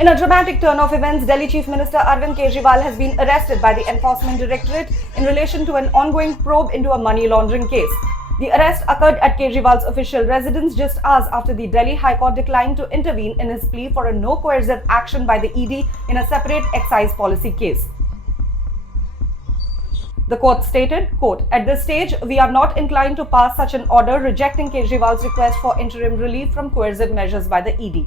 In a dramatic turn of events, Delhi Chief Minister Arvind Kejriwal has been arrested by the Enforcement Directorate in relation to an ongoing probe into a money laundering case. The arrest occurred at Kejriwal's official residence just hours after the Delhi High Court declined to intervene in his plea for a no coercive action by the ED in a separate excise policy case. The court stated, quote, "At this stage, we are not inclined to pass such an order rejecting Kejriwal's request for interim relief from coercive measures by the ED.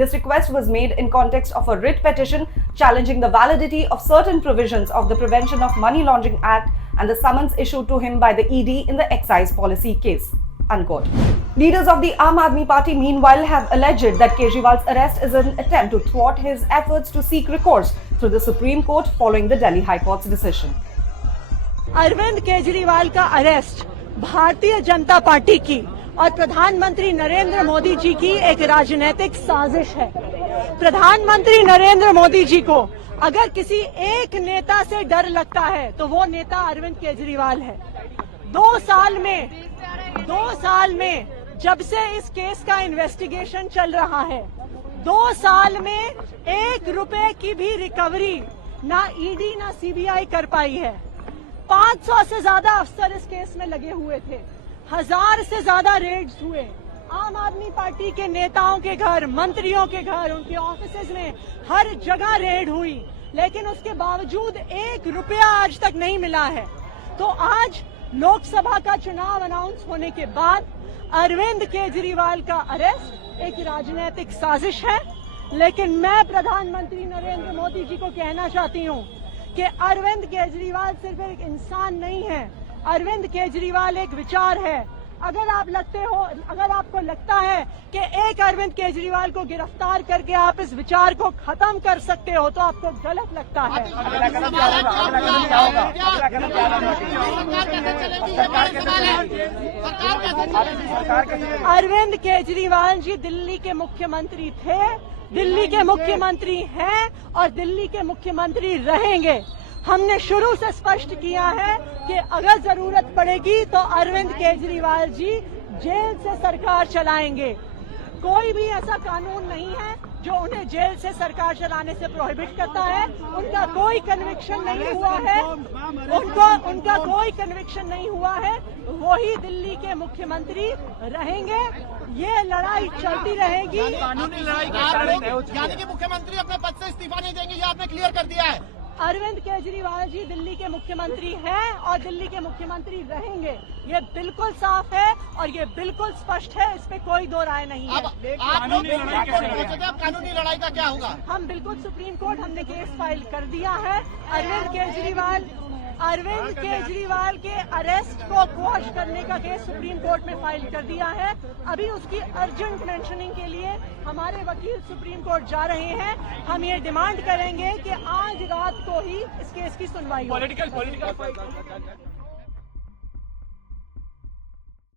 This request was made in context of a writ petition challenging the validity of certain provisions of the Prevention of Money Laundering Act and the summons issued to him by the ED in the excise policy case." Unquote. Leaders of the Aam Aadmi Party meanwhile have alleged that Kejriwal's arrest is an attempt to thwart his efforts to seek recourse through the Supreme Court following the Delhi High Court's decision. Arvind Kejriwal का arrest Bharatiya Janata party की और प्रधानमंत्री नरेंद्र मोदी जी की एक राजनीतिक साजिश है। प्रधानमंत्री नरेंद्र मोदी जी को अगर किसी एक नेता से डर लगता है तो वो नेता अरविंद केजरीवाल है। 2 साल में जब से इस केस का इन्वेस्टिगेशन चल रहा है, 2 साल में 1 रुपए की भी रिकवरी ना ईडी ना सीबीआई कर पाई है। 500 से ज्यादा अफसर इस केस में लगे हुए थे, 1000 से ज्यादा रेड्स हुए। आम आदमी पार्टी के नेताओं के घर, मंत्रियों के घर, उनके ऑफिसेज में हर जगह रेड हुई, लेकिन उसके बावजूद 1 रुपया आज तक नहीं मिला है। तो आज लोकसभा का चुनाव अनाउंस होने के बाद अरविंद केजरीवाल का अरेस्ट एक राजनीतिक साजिश है। लेकिन मैं प्रधानमंत्री नरेंद्र मोदी जी को कहना चाहती हूं कि अरविंद केजरीवाल सिर्फ एक इंसान नहीं है, अरविंद केजरीवाल एक विचार है। अगर आपको लगता है कि एक अरविंद केजरीवाल को गिरफ्तार करके आप इस विचार को खत्म कर सकते हो तो आपको गलत लगता है। अरविंद केजरीवाल जी दिल्ली के मुख्यमंत्री थे, दिल्ली के मुख्यमंत्री हैं और दिल्ली के मुख्यमंत्री रहेंगे। हमने शुरू से स्पष्ट किया है कि अगर जरूरत पड़ेगी तो अरविंद केजरीवाल जी जेल से सरकार चलाएंगे। कोई भी ऐसा कानून नहीं है जो उन्हें जेल से सरकार चलाने से प्रोहिबिट करता है। उनका कोई कन्विक्शन नहीं हुआ है, उनका कोई कन्विक्शन नहीं हुआ है। वही दिल्ली के मुख्यमंत्री रहेंगे। ये लड़ाई चलती रहेगी। कानूनी लड़ाई यानी कि मुख्यमंत्री अपने पद से इस्तीफा नहीं देंगे, ये आपने क्लियर कर दिया है। अरविंद केजरीवाल जी दिल्ली के मुख्यमंत्री हैं और दिल्ली के मुख्यमंत्री रहेंगे। ये बिल्कुल साफ है और ये बिल्कुल स्पष्ट है, इस पे कोई दो राय नहीं है। आप लोग कानूनी लड़ाई का क्या होगा? हम बिल्कुल सुप्रीम कोर्ट हमने केस फाइल कर दिया है। अरविंद केजरीवाल के अरेस्ट को क्वॉश करने का केस सुप्रीम कोर्ट में फाइल कर दिया है। अभी उसकी अर्जेंट मेंशनिंग के लिए हमारे वकील सुप्रीम कोर्ट जा रहे हैं। हम ये डिमांड करेंगे कि आज रात को ही इस केस की सुनवाई हो। पॉलिटिकल